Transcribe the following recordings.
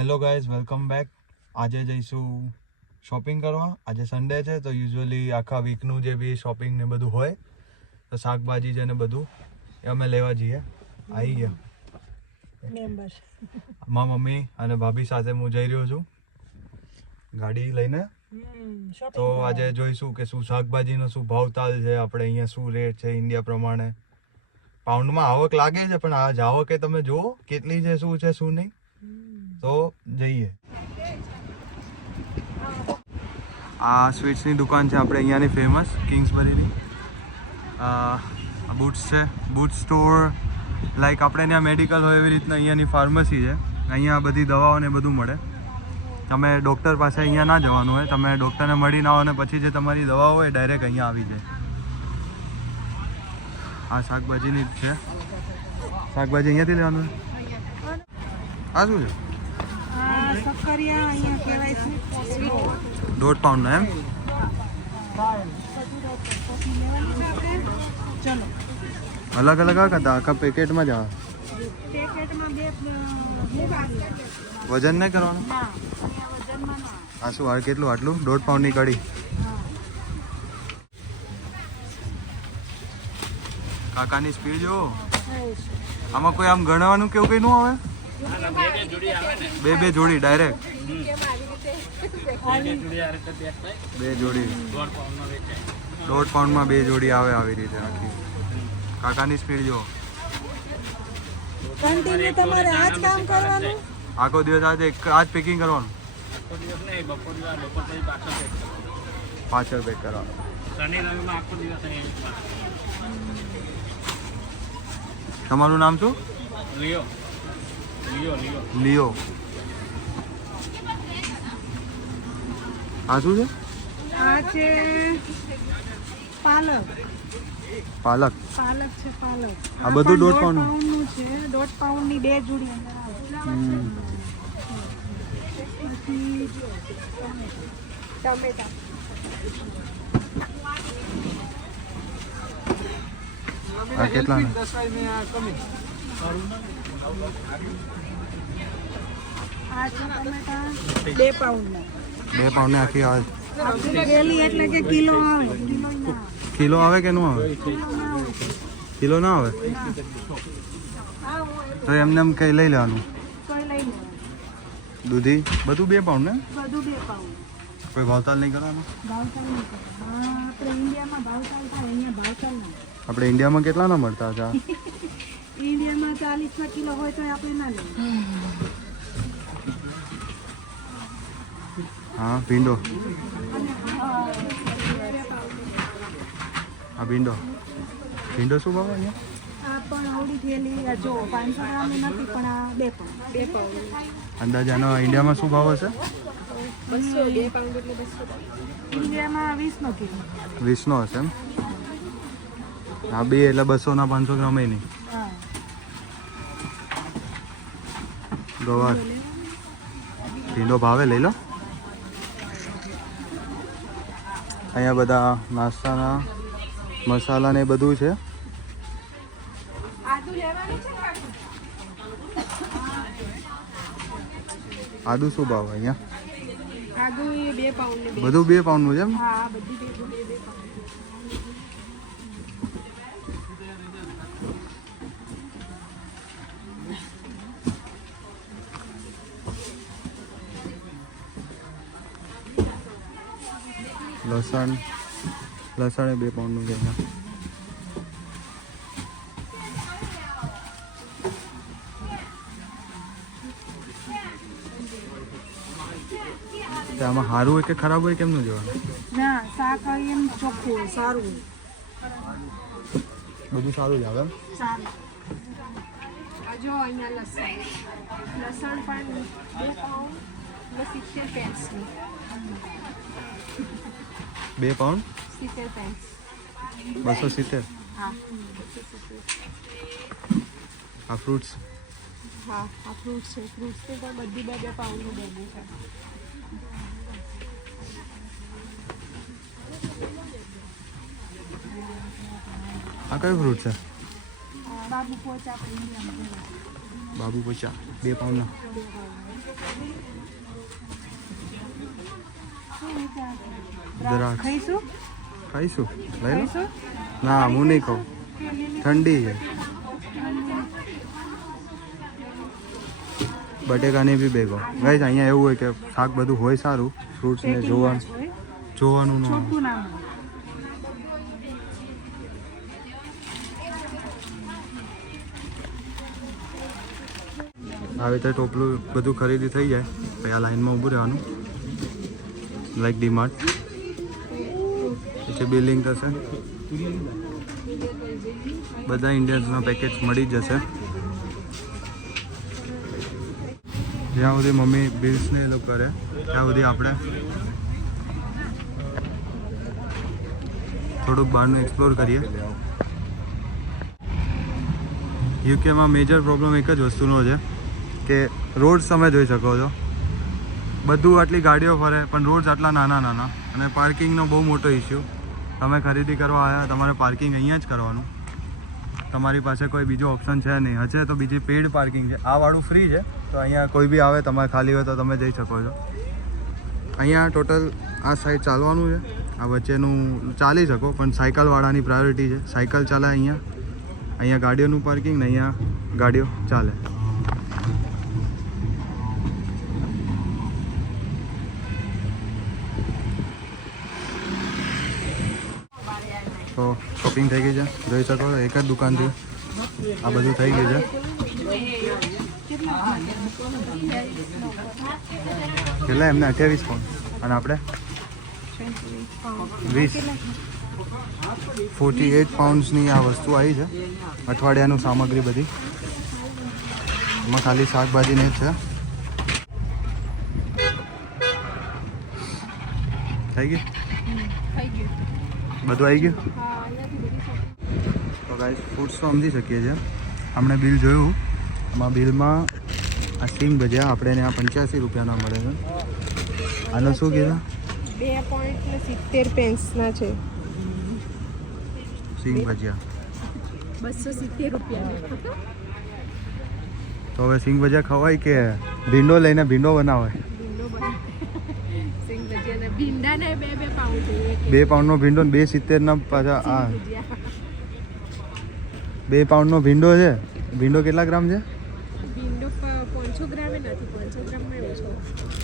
Hello guys, welcome back. આજે જઈશું shopping કરવા. આજે સન્ડે છે તો યુઝ્યુઅલી આખા વીકનું જે બી શોપિંગ ને બધું હોય તો શાકભાજી છે ને બધું એ અમે લેવા જઈએ. આવી ગયા મારા મમ્મી અને ભાભી સાથે હું જઈ રહ્યો છું ગાડી લઈને. તો આજે જોઈશું કે શું શાકભાજીનો શું ભાવતાલ છે, આપણે અહીંયા શું રેટ છે ઇન્ડિયા પ્રમાણે. પાઉન્ડમાં આવક લાગે છે પણ આ આવક એ તમે જુઓ કેટલી છે, શું છે શું નહીં. તો જઈએ. આ સ્વીટ્સની દુકાન છે આપણે અહીંયાની ફેમસ કિંગ્સબરીની. બૂટ્સ છે, બૂટ સ્ટોર. લાઈક આપણે ત્યાં મેડિકલ હોય એવી રીતના અહીંયાની ફાર્મસી છે. અહીંયા બધી દવાઓ ને બધું મળે. તમે ડૉક્ટર પાસે અહીંયા ના જવાનું હોય, તમે ડૉક્ટરને મળી ના આવો ને પછી જે તમારી દવા હોય ડાયરેક્ટ અહીંયા આવી જાય. આ શાકભાજીની જ છે. શાકભાજી અહીંયાથી લેવાનું. આ શું છે? દોઢ પાઉન્ડના એમ? અલગ અલગ આવે કે આખા પેકેટમાં જ આવે? વજન નહીં કરવાનું? આ શું આવે? કેટલું આટલું? 1.5 પાઉન્ડની કઢી. કાકાની સ્પીડ જો. આમાં કોઈ આમ ગણવાનું કેવું કઈ ન આવે? બે જોડી ડાયરેક્ટ. 2 જોડી 1.5 પાઉન્ડમાં 2 જોડી આવે આવી રીતે આખી. કાકાની સ્પીડ જો. આખો દિવસ આજે આજ પેકિંગ કરવાનું. પાછળ પેક કરવાનું. તમારું નામ શું? લિયો. આ શું છે? આ છે પાલક. પાલક છે પાલક. આ બધું 1.5 પાઉન્ડ નું છે. 1.5 પાઉન્ડની 2 જોડી અંદર આવે. પછી ટમેટા. આ કેટલા? આ છે ટમેટા 2 પાઉન્ડના. 2 પાઉન્ડ ને આખી આવે? કેલી એટલે કે કિલો આવે. કિલો આવે કે નો આવે? કિલો ના આવે તો એમને એમ કઈ લઈ લેવાનું. દૂધી બધું 2 પાઉન્ડ ને? બધું 2 પાઉન્ડ. કોઈ ભાવતાલ નહીં કરવાનું? ભાવતાલ નહીં કરવાનું. આપણે ઇન્ડિયામાં ભાવતાલ થાય, અહીંયા ભાવતાલ નહીં. આપણે ઇન્ડિયામાં કેટલાના મળતા હતા? ઇન્ડિયામાં 40 કિલો હોય તો આપણે ના લઈએ. હા, ભીંડો. હા, ભીંડો શું ભાવ અહીંયા? આ પણ આવડી થયેલી જો 500 ગ્રામની નથી પણ આ 2 પાઉન્ડ. અંદાજે આનો ઇન્ડિયામાં શું ભાવ હશે? 2 પાઉન્ડ એટલે 200. ઇન્ડિયામાં 20 નો કિલો. 20 નો હશે એમ? હા, 2 એટલે 200 ના 500 ગ્રામ નહીં. હા. ગવાર. ભીંડો ભાવે લઈ લો. અહીંયા બધા નાસ્તાના મસાલા ને બધું છે. આદુ શું ભાવ અહીંયા? આદુ 2 પાઉન્ડ. બધું 2 પાઉન્ડનું છે એમ? હા, બધી 2 પાઉન્ડ. લસણ એ 2 પાઉન્ડનું છે અહીંયા. આમાં સારું હોય કે ખરાબ હોય કેમનું જોવાનું? ના, શાક એમ ચોખ્ખું સારું. બધું સારું જ આવે એમ? સારું. આ જો અહીંયા લસણ પણ 2 પાઉન્ડ 70 પેન્સ. 2 pound 70 Pence. 270. હા. આ ફ્રૂટ્સ. હા, આ ફ્રૂટ્સ છે. ફ્રૂટ્સની પણ બધી 2 પાઉન્ડનું બને છે. આ કયું ફ્રૂટ છે? બાબુ પોચા. બાબુ પોચા 2 પાઉન્ડના. દ્રાક્ષ ખાઈશું ખાઈશું લઈ લો ખાઈશું ના હું નહીં ખાઉં ઠંડી છે બટેકાની બી બેગો ગાઈસ અહીંયા એવું હોય કે શાક બધું હોય સારું ફ્રૂટ્સ ને જોવાનું ન હોય. ચોખ્ખું ના આવી રીતે ટોપલું બધું ખરીદી થઈ જાય પછી આ લાઈનમાં ઊભું રહેવાનું લાઈક ડીમાર્ટ પછી બિલિંગ થશે બધા ઇન્ડિયન્સના પેકેજ મળી જ જશે જ્યાં સુધી મમ્મી બિલ્સને એ લોકો કરે ત્યાં સુધી આપણે થોડુંક બહારનું એક્સપ્લોર કરીએ. યુકેમાં મેજર પ્રોબ્લેમ એક જ વસ્તુનો છે કે રોડ્સ તમે જોઈ શકો છો બધું આટલી ગાડીઓ ફરે પણ રોડ્સ આટલા નાના નાના અને પાર્કિંગનો બહુ મોટો ઇસ્યુ. તમે ખરીદી કરવા આવ્યા તમારે પાર્કિંગ અહીંયા જ કરવાનું, તમારી પાસે કોઈ બીજો ઓપ્શન છે નહીં. હશે તો બીજી પેડ પાર્કિંગ છે, આ વાળું ફ્રી છે તો અહીંયા કોઈ બી આવે તમારે ખાલી હોય તો તમે જઈ શકો છો. અહીંયા ટોટલ આ સાઈડ ચાલવાનું છે, આ વચ્ચેનું ચાલી શકો પણ સાયકલવાળાની પ્રાયોરિટી છે. સાયકલ ચાલે અહીંયા ગાડીઓનું પાર્કિંગ ને અહીંયા ગાડીઓ ચાલે. તો શોપિંગ થઈ ગઈ છે, જોઈ શકો છો એક જ દુકાનથી આ બધું થઈ ગયું છે. કેટલા એમને 28 પાઉન્ડ અને આપણે 48 પાઉન્ડ્સની આ વસ્તુ આવી છે. અઠવાડિયાનું સામગ્રી બધી એમાં ખાલી શાકભાજીને જ છે. થઈ ગયું બધું આવી ગયું. તો ગાઈસ ફૂડ્સ તો સમજી શકીએ છીએ. આપણે બિલ જોયું, એમાં બિલમાં આ સિંગ ભજીયા આપણે ત્યાં 85 રૂપિયાના મળે છે. આનું શું કીધું? 2.70 છે. સિંગ ભજીયા 270 રૂપિયા. તો હવે સિંગ ભજીયા ખવાય કે ભીંડો લઈને ભીંડો બનાવે? સિંગ ભજીયાના ભીંડાના 2 પાઉન્ડ છે. 2 પાઉન્ડનો ભીંડો ને 2.70ના પાછા આ 2 પાઉન્ડનો ભીંડો છે. ભીંડો કેટલા ગ્રામ છે? ભીંડો 500 ગ્રામ નથી, 500 ગ્રામમાં ઓછો.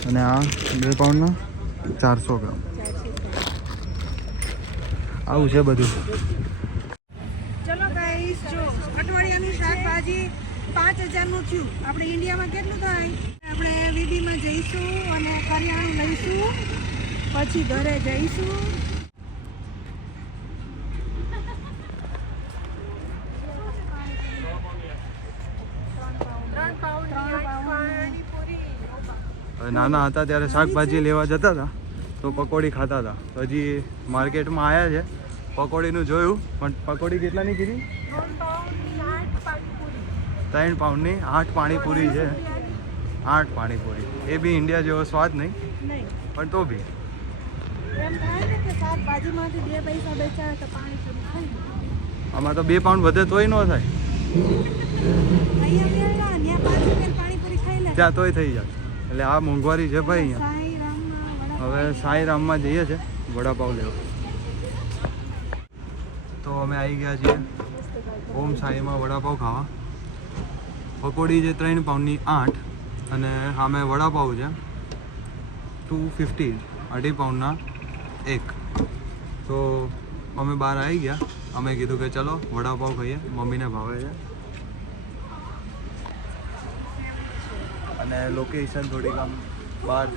અને આ 2 પાઉન્ડનો 400 ગ્રામ. આવું છે બધું. ચલો ગાઈસ, જો અઠવાડિયાનું શાકભાજી 5000નું થયું. આપણે ઇન્ડિયામાં કેટલું થાય? આપણે વીડીમાં જઈશું અને કરિયાણું લઈશું, પછી ઘરે જઈશું. હવે નાના હતા ત્યારે શાકભાજી લેવા જતા હતા તો પકોડી ખાતા હતા. હજી માર્કેટમાં આવ્યા છે, પકોડીનું જોયું પણ પકોડી કેટલાની કીધી? 3 પાઉન્ડની 8 પાણીપુરી છે. 8 પાણીપુરી, એ બી ઇન્ડિયા જેવો સ્વાદ નહીં નહીં પણ તો બી એમ થાય ને કે શાકભાજીમાંથી 2 પૈસા બચ્યા તો પાણીપુરી ખાઈ લો. આમાં તો 2 પાઉન્ડ વધે તોય ન થાય, અહીંયા મેળા ને 5 રૂપિયાની પાણીપુરી ખાઈ લે. ત્યાં તોય થઈ જાય. એટલે આ મોંઘવારી છે ભાઈ અહીંયા. સાંઈ રામમાં વડા હવે સાંઈરામમાં જઈએ છે વડાપાવ લેવા. તો અમે આવી ગયા છીએ ઓમ સાંઈમાં વડાપાવ ખાવા. પકોડી છે 3 પાઉન્ડની 8 અને સામે વડાપાવ છે 250, 2.5 પાઉન્ડના 1. તો અમે બહાર આવી ગયા, અમે કીધું કે ચલો વડાપાવ ખાઈએ, મમ્મીને ભાવે છે. અને લોકેશન થોડીક આમ બહાર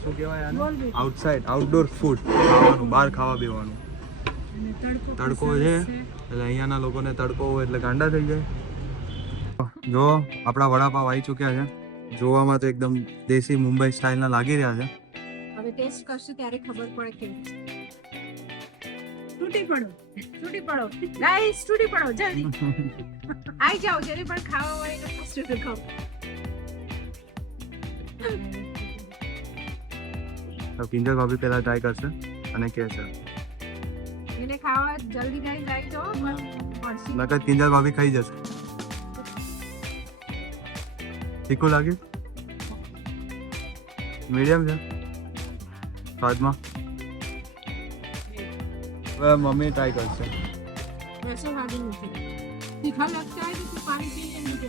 શું કહેવાય આને, આઉટસાઇડ આઉટડોર ફૂડ ખાવાનું, બહાર ખાવા બેવાનું. તડકો છે એટલે અહીંયાના લોકોને તડકો હોય એટલે ગાંડા થઈ જાય. જો આપણા વડાપાવ આવી ચૂક્યા છે. જોવામાં તો એકદમ દેશી મુંબઈ સ્ટાઇલના લાગી રહ્યા છે. હવે ટેસ્ટ કરશું ત્યારે ખબર પડે કે તૂટી પડો. ગાઈસ તૂટી પડો જલ્દી. આવી જાઓ, જેને પણ ખાવા હોય તો ફાસ્ટ ખાઓ. તો કિંજલ ભાભી પહેલા ટ્રાય કરશે અને કહે છે એને ખાવા જલ્દી ગાઈસ આવી જાઓ, પણ પડશે. નકર કિંજલ ભાભી ખાઈ જશે. તીખું લાગ્યું? મીડિયમ છે સ્વાદમાં. હવે મમ્મી ટ્રાય કરશે. वैसे भाभी नहीं तीखा लगता है तो पानी पी लेंगे तो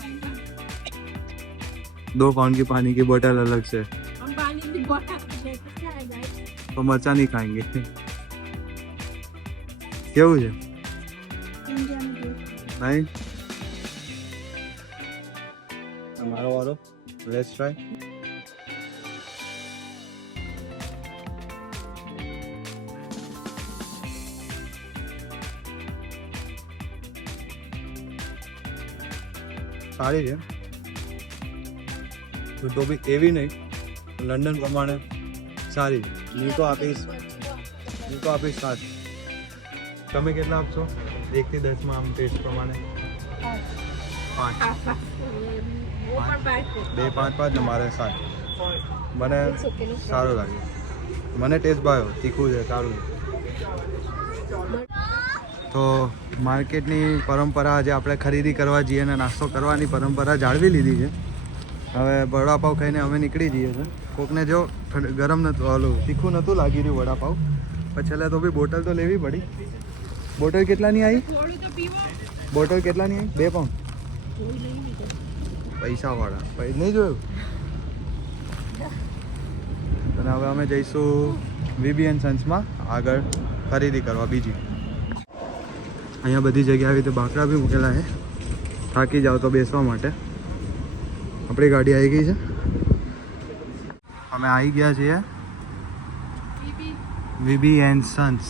2 पाउंड की पानी की बोतल अलग से, हम पानी की बोतल क्या है गाइस तो मरचा नहीं खाएंगे. કેવું છે? નહીં તમારો વારો. Let's try. સારી છે તો બી એવી નહીં, લંડન પ્રમાણે સારી છે. હું તો આપીશ 7. તમે કેટલા આપશો 1 થી 10 માં આમ ટેસ્ટ પ્રમાણે? 5. वो पर बैठ 2, 5, 5 ને મારે 7. મને સારું લાગે, મને ટેસ્ટ ભાવ્યો. તીખું છે, સારું છે. તો માર્કેટની પરંપરા આજે આપણે ખરીદી કરવા જઈએ અને નાસ્તો કરવાની પરંપરા જાળવી લીધી છે. હવે વડાપાવ ખાઈને અમે નીકળી જઈએ છીએ. કોકને જો ગરમ નહોતું, ઓલું તીખું નહોતું લાગી રહ્યું વડાપાવ, પછી છેલ્લે તો બી બોટલ તો લેવી પડી. બોટલ કેટલાની આવી? थोड़ी तो पीवो બોટલ કેટલાની આવી? 2 પાઉન્ડ. પૈસાવાળા નહીં જોયું. અને હવે અમે જઈશું વીબી એન્ડ સન્સમાં આગળ ખરીદી કરવા બીજી. અહીંયા બધી જગ્યાએ આવી રીતે બાકડા બી મૂકેલા છે, થાકી જાઓ તો બેસવા માટે. આપણી ગાડી આવી ગઈ છે, અમે આવી ગયા છીએ વીબી એન્ડ સન્સ.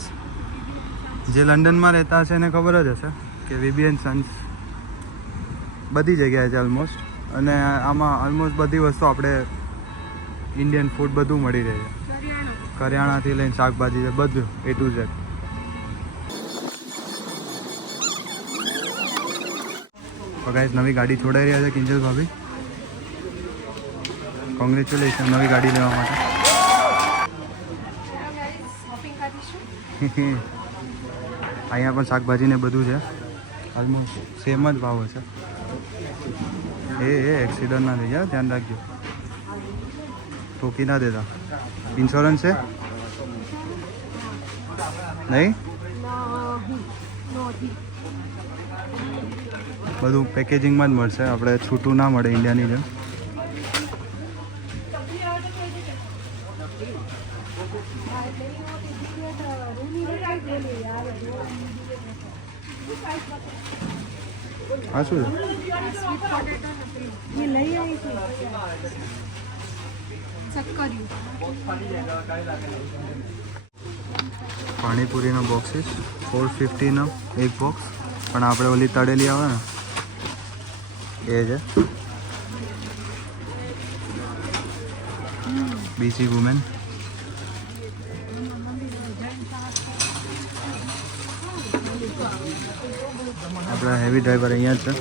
જે લંડનમાં રહેતા હશે એને ખબર જ હશે કે વીબી એન્ડ સન્સ બધી જગ્યાએ છે ઓલમોસ્ટ. અને આમાં ઓલમોસ્ટ બધી વસ્તુ આપણે ઇન્ડિયન ફૂડ બધું મળી રહે છે. કરિયાણાથી લઈને શાકભાજી છે, બધું A to Z. તો ગાઈસ નવી ગાડી છોડાઈ રહ્યા છે કિંજલ ભાભી. કોંગ્રેચ્યુલેશન નવી ગાડી લેવા માટે. અહીંયા પણ શાકભાજી ને બધું છે, ઓલમોસ્ટ સેમ જ ભાવ હશે. એ એક્સિડન્ટ ના થઈ જાય, ધ્યાન રાખજો, ઠોકી ના દેતા. ઇન્સ્યોરન્સ છે નહીં? બધું પેકેજિંગમાં જ મળશે, આપણે છૂટું ના મળે ઇન્ડિયાની જેમ. આ શું છે? ये लई आई थी सक्करियो પાણીપુરીના બોક્સીસ 450નો એક બોક્સ. પણ આપણે ઓલી તળેલી આવે ને એ છે. BC women. આપણા હેવી ડ્રાઈવર અહીંયા જ છે.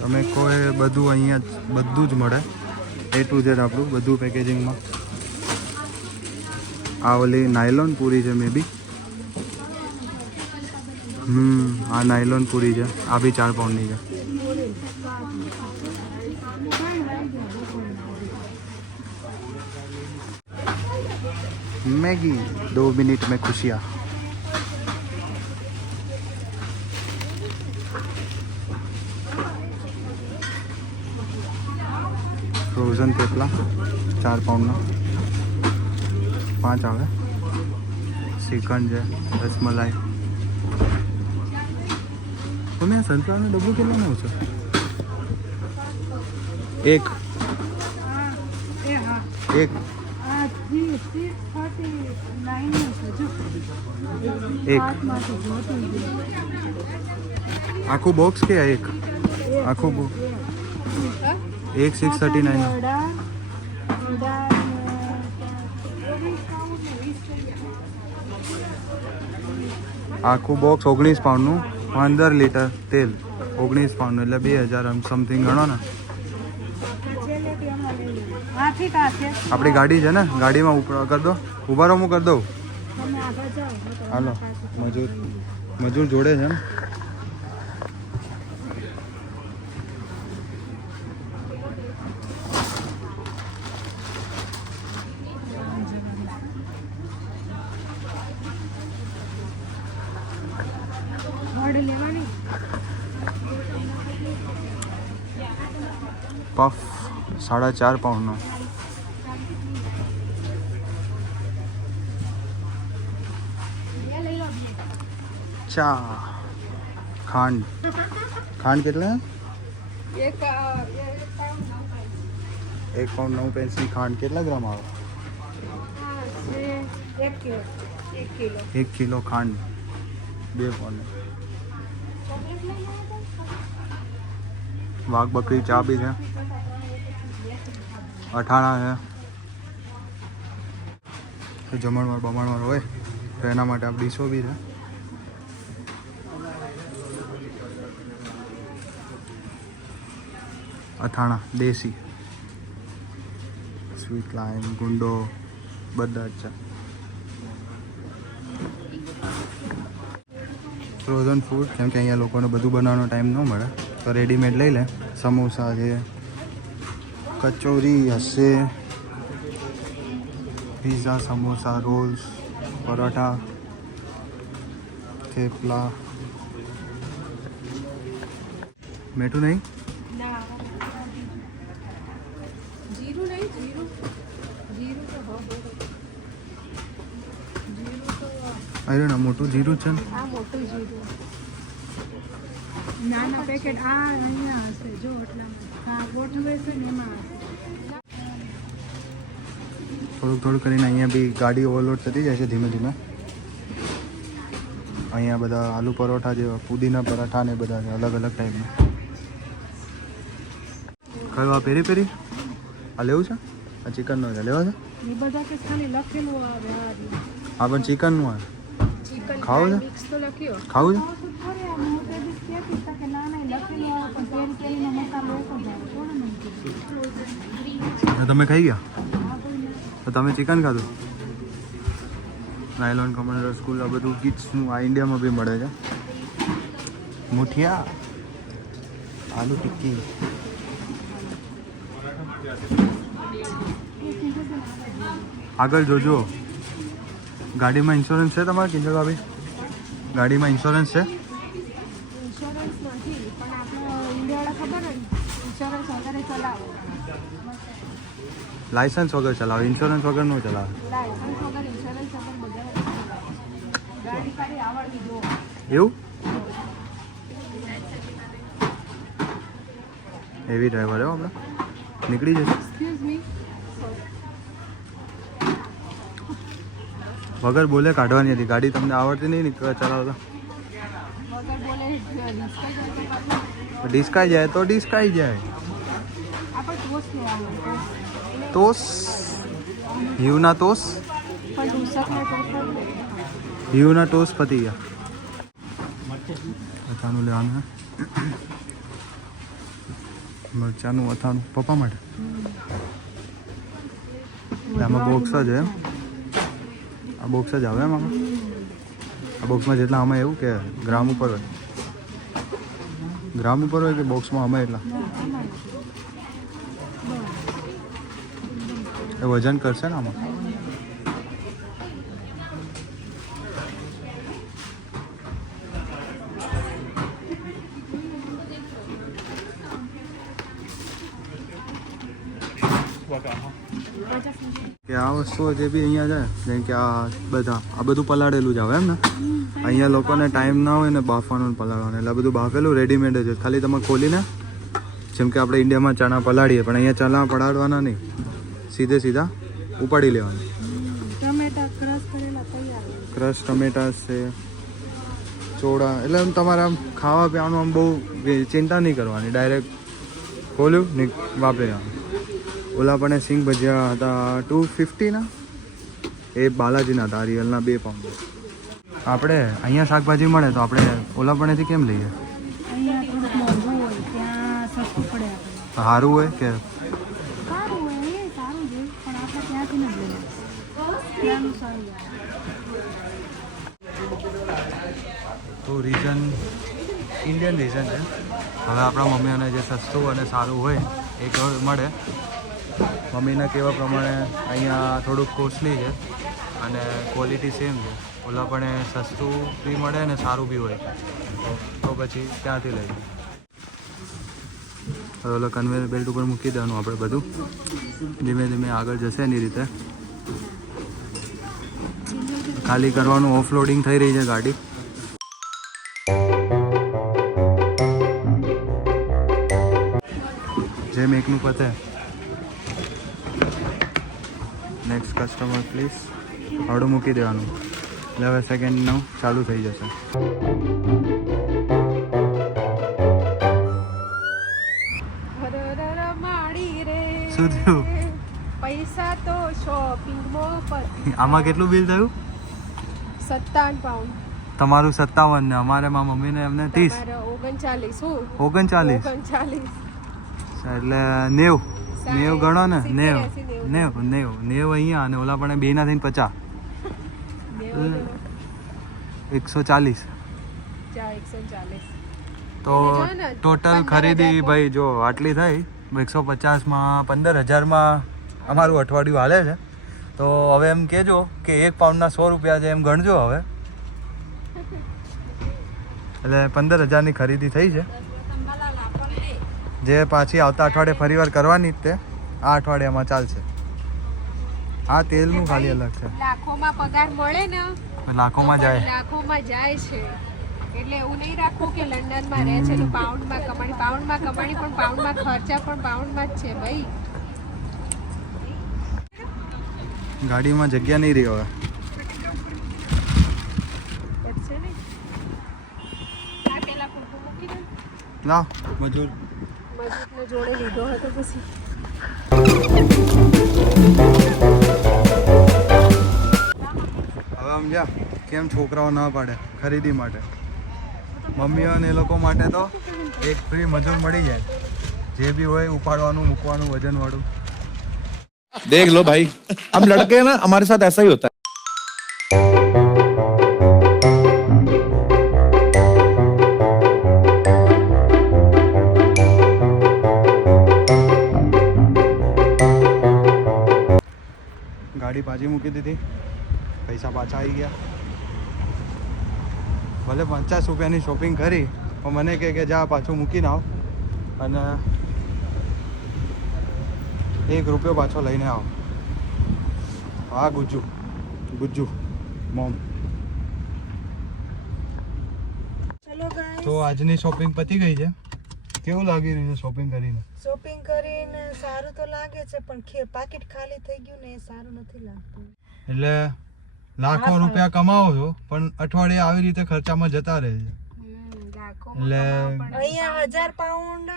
તમે કોઈ બધું અહીંયા બધું જ મળે, A to Z આપણું બધું પેકેજિંગમાં. આ ઓલી નાયલોન પૂરી છે મે બી. આ નાયલોન પૂરી છે, આ બી 4 પાઉન્ડની છે. मैगी 2 मिनट में खुशियाँ. फ्रोઝન થેપલા 4 પાઉન્ડના 5 આવે. શ્રીખંડ છે, રસમલાઈ. તમે આ સંતરાનું ડબ્બું કેટલાનું છે? એક એક એક આખું બોક્સ કે એક આખું બોક્સ? એક 639. આખું બોક્સ 19 પાઉન્ડનું, 15 લીટર તેલ 19 પાઉન્ડ એટલે 2000 સમથિંગ ગણો ને. આપણી ગાડી છે ને, ગાડીમાં કરી દો. ઉભા રહો, હું કરી દઉં. હાલો, મજૂર જોડે છે ને. પફ 4.5 પાઉન્ડનો. ચા, ખાંડ કેટલા? 1 પાઉન્ડ 9 પેન્સની ખાંડ. કેટલા ગ્રામ આવે? 1 કિલો ખાંડ 2 પાઉન્ડ. વાઘ બકરી ચા બી છે, અઠાણા છે. તો જમણવાર હોય તો એના માટે આ ડીશો બી છે. અથાણા દેશી, સ્વીટ લાઈમ, ગુંડો બધા જ છે. ફ્રોઝન ફૂડ, કેમ કે અહીંયા લોકોને બધું બનાવવાનો ટાઈમ ન મળે તો રેડીમેડ લઈ લે. સમોસા છે, કચોરી હશે, પીઝા, સમોસા, રોલ્સ, પરોઠા, થેપલા. મેઠું નહીં? જીરું નહીં, જીરું તો અરે ના, મોટું જીરું છે ને. આ મોટું જીરું. નાના પેકેટ આ અહીંયા હશે જો, એટલામાં આ ગોઠવે છે ને એમાં હશે. થોડુંક કરીને અહીંયા બી ગાડી ઓવરલોડ થતી જાય છે ધીમે ધીમે. અહીંયા બધા આલુ પરોઠા જેવા, પુદીના પરાઠા ને બધા છે અલગ અલગ ટાઈપના. કયું આ પેરી પેરી? આ લેવું છે? આ ચિકનનો છે, લેવા છે? એ બધા કે ખાલી લખેલું આવે. આ પણ ચિકનનું આવે. ચિકન ખાવું છે? મિક્સ તો લખ્યો. ખાવું છે? તમે ખાઈ ગયા? તો તમે ચિકન ખાધું? નાયલોન કમાન્ડર સ્કૂલ આ બધું કિડ્સનું આ ઇન્ડિયામાં બી મળે છે. મુઠિયા, આલુ ટિક્કી. આગળ જોજો. ગાડીમાં ઇન્સ્યોરન્સ છે તમારે કિંજલ ભાભી? ગાડીમાં ઇન્સ્યોરન્સ છે? ઇન્સ્યોરન્સ નથી, પણ આપણે ઇન્ડિયાવાળા ખબર હોય ઇન્સ્યોરન્સ વગેરે ચલાવો. લાયસન્સ વગર ચલાવે, ઇન્સ્યોરન્સ વગર ન ચલાવે. લાયસન્સ વગર ઇન્સ્યોરન્સ વગર બધા ગાડી ખાલી આવડવી જો. એવું? એવી ડ્રાઈવર હો આપણે નીકળી જશે. Excuse me. વગર બોલે કાઢવાની હતી ગાડી. તમને આવડતી નહીં ચલાવતા? વગર બોલે ડિસ્કાઈ જાય તો ડિસ્કાઈ જાય. આપણે ટોસ્ટ લેવાનું. તોસ હિયુના ટોસ, પણ ઢોસાને ટોસ્ટ હિયુના ટોસ પતી ગયા. અથાણું લેવાનું હે, મરચાનું અથાણું પપ્પા માટે. આમાં બોક્સ જ એમ? આ બોક્સ જ આવે એમ આમાં? આ બોક્સમાં જેટલા આમાં એવું કે ગ્રામ ઉપર હોય? ગ્રામ ઉપર હોય કે બોક્સમાં આમાં એટલા? એ વજન કરશે ને આમાં? કે આ વસ્તુઓ જે બી અહીંયા છે, જેમ કે આ બધું પલાળેલું જ આવે એમ ને? અહીંયા લોકોને ટાઈમ ના હોય ને બાફવાનું ને પલાળવાનું, એટલે આ બધું બાફેલું રેડીમેડ જ. ખાલી તમે ખોલીને, જેમ કે આપણે ઇન્ડિયામાં ચણા પલાળીએ, પણ અહીંયા ચણા પલાળવાના નહીં, સીધા ઉપાડી લેવાના. ટમેટા ક્રશ કરેલા તૈયાર. ક્રશ ટમેટા છે, ચોળા. એટલે આમ તમારે આમ ખાવા પીવાનું આમ બહુ ચિંતા નહીં કરવાની. ડાયરેક્ટ ખોલ્યું ને વાપરી લેવાનું. ઓલા પણ સિંગ ભજીયા હતા 250ના, એ બાલાજીના હતા. રિયલના 2 પાઉન્ડ. આપણે અહીંયા શાકભાજી મળે તો આપણે ઓલા પણેથી કેમ લઈએ? અહીંયા થોડુંક મોંઘું હોય, ત્યાં સસ્તું પડે આપણે. સારું હોય કે સારું હોય એ સારું છે, પણ આપણે ત્યાંથી ન લઈએ. ત્યાંનું સારું. તો રીઝન ઇન્ડિયન રીઝન છે. હવે આપણા મમ્મીઓને જે સસ્તું અને સારું હોય એ મળે. મમ્મીના કહેવા પ્રમાણે અહીંયા થોડુંક કોસ્ટલી છે અને ક્વોલિટી સેમ છે. ઓલા પણ સસ્તું બી મળે ને સારું બી હોય, તો પછી ત્યાંથી લઈએ. હવે ઓલા કન્વેયર બેલ્ટ ઉપર મૂકી દેવાનું આપણે બધું. ધીમે ધીમે આગળ જશે એની રીતે. ખાલી કરવાનું, ઓફલોડિંગ થઈ રહી છે ગાડી. જેમ એકનું પતે. Next customer please. ભાડું મૂકી દેવાનું એટલે હવે સેકન્ડનું ચાલુ થઈ જશે. શું થયું? પૈસા તો શોપિંગમાં પતી. આમાં કેટલું બિલ થયું? 57 પાઉન્ડ. તમારું 57 ને અમારે મારા મમ્મીને એમને 30. તમારે 39. શું? 39 39. એટલે 90 ગણો ને. 80, 90 અહીંયા અને ઓલા પણ બે ના થઈને 50. 140. 140. તો ટોટલ ખરીદી ભાઈ જો આટલી થઈ. 150માં 15,000માં અમારું અઠવાડિયું હાલે છે. તો હવે એમ કહેજો કે 1 પાઉન્ડના 100 રૂપિયા છે એમ ગણજો હવે. એટલે 15,000ની ખરીદી થઈ છે, જે પાછી આવતા અઠવાડિયે ફરીવાર કરવાની જ તે આ અઠવાડિયામાં ચાલશે. આ તેલનું ખાલી અલગ છે. લાખોમાં પગાર મળે ને, લાખોમાં જાય. લાખોમાં જાય છે. એટલે એવું નહીં રાખવું કે લંડનમાં રહે છે તો પાઉન્ડમાં કમાણી પણ પાઉન્ડમાં ખર્ચા પણ પાઉન્ડમાં જ છે ભાઈ. ગાડીમાં જગ્યા નહીં રહી હવે. પડશે ને આ પેલા પૂરતું મૂકી દે. લાવ મજૂર મજૂરને જોડે લીધો હતો પછી. હવે સમજ્યા કેમ છોકરાઓ ના પાડે ખરીદી માટે. મમ્મીઓ અને એ લોકો માટે તો એક ફ્રી મજૂર મળી જાય. જે બી હોય ઉપાડવાનું, મૂકવાનું, વજન વાળું. देख लो भाई, हम लड़के हैं ना, हमारे साथ ऐसा ही होता है. ગાડી પાછી મૂકી દીધી, પૈસા પાછા આવી ગયા. ભલે 50 રૂપિયાની શોપિંગ કરી પણ મને કહે કે જા પાછું મૂકીને આવ અને 1 રૂપિયો પાછો લઈને આવો. હા ગુજ્જુ મોમ. ચલો ગાઈસ, તો આજની શોપિંગ પતી ગઈ છે. કેવું લાગી રહ્યું છે શોપિંગ કરીને? શોપિંગ કરીને સારું તો લાગે છે પણ પાકીટ ખાલી થઈ ગયું ને એ સારું નથી લાગતું. એટલે લાખો રૂપિયા કમાવો છો પણ અઠવાડિયે આવી રીતે ખર્ચામાં જતા રહે છે. એટલે અહીંયા 1000 પાઉન્ડ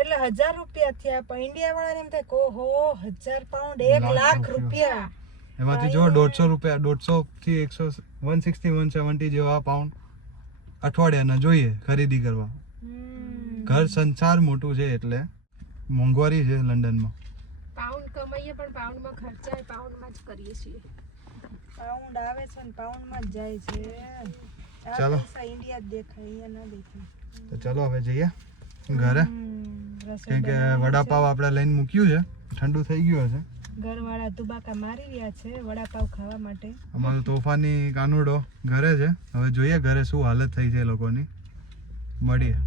એટલે 1000 રૂપિયા થયા પણ ઇન્ડિયા વાળાને એમ થાય કે ઓહો 1000 પાઉન્ડ 1 લાખ રૂપિયા. એમાંથી જો 150 રૂપિયા 150 થી 160 170 જેવા પાઉન્ડ અઠવાડિયાના જોઈએ ખરીદી કરવા. ઘર સંસાર મોટું છે એટલે મોંઘવારી છે લંડનમાં. પાઉન્ડ કમાઈએ પણ પાઉન્ડમાં ખર્ચા પાઉન્ડમાં જ કરીએ છીએ. પાઉન્ડ આવે છે ને પાઉન્ડમાં જ જાય છે. ચાલો. પૈસા ઇન્ડિયા જ દેખાય, અહીંયા ના દેખાય. તો ચલો હવે જઈએ ઘરે, કેમ કે વડાપાવ આપણે લઈને મૂક્યું છે, ઠંડુ થઈ ગયું હશે. ઘરવાળા તુબાકા મારી રહ્યા છે વડાપાવ ખાવા માટે. અમારો તોફાની કાનુડો ઘરે છે. હવે જોઈએ ઘરે શું હાલત થઈ છે એ લોકોની. મળીએ.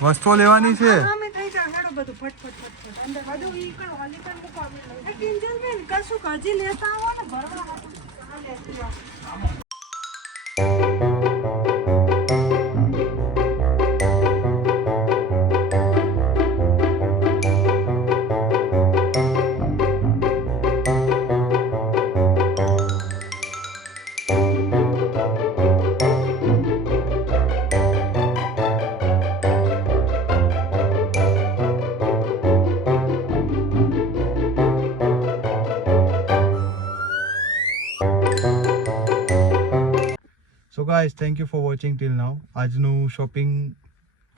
વસ્તુઓ લેવાની છે. અમે થઈ જાય હેડો બધું ફટફટ અંદર બધું ઈ કણ ઓલી કણ મૂકો અમે લઈ. ટેન્શન બેન કશું હજી લેતા આવો ને ઘરવાળા આ લેતી આવો. So guys thank you for watching till now. આજનું શોપિંગ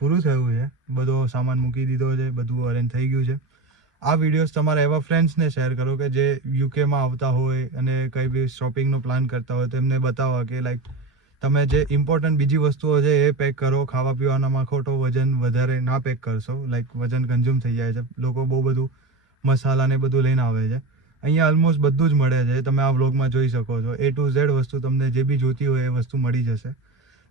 પૂરું થયું છે. બધો સામાન મૂકી દીધો છે, બધું અરેન્જ થઈ ગયું છે. આ વિડીયોઝ તમારા એવા ફ્રેન્ડ્સને શેર કરો કે જે યુકેમાં આવતા હોય અને કંઈ બી શોપિંગનો પ્લાન કરતા હોય તો એમને બતાવો કે લાઈક તમે જે ઇમ્પોર્ટન્ટ બીજી વસ્તુઓ છે એ પેક કરો. ખાવા પીવાનામાં ખોટો વજન વધારે ના પેક કરશો, લાઈક વજન કન્ઝ્યુમ થઈ જાય છે. લોકો બહુ બધું મસાલા ને બધું લઈને આવે છે. અહીંયા ઓલમોસ્ટ બધું જ મળે છે, તમે આ વ્લોગમાં જોઈ શકો છો. A to Z વસ્તુ તમને જે બી જોતી હોય એ વસ્તુ મળી જશે.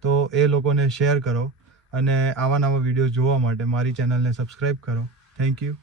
તો એ લોકોને શેર કરો અને આવા નવા વિડીયો જોવા માટે મારી ચેનલને સબસ્ક્રાઈબ કરો. Thank you.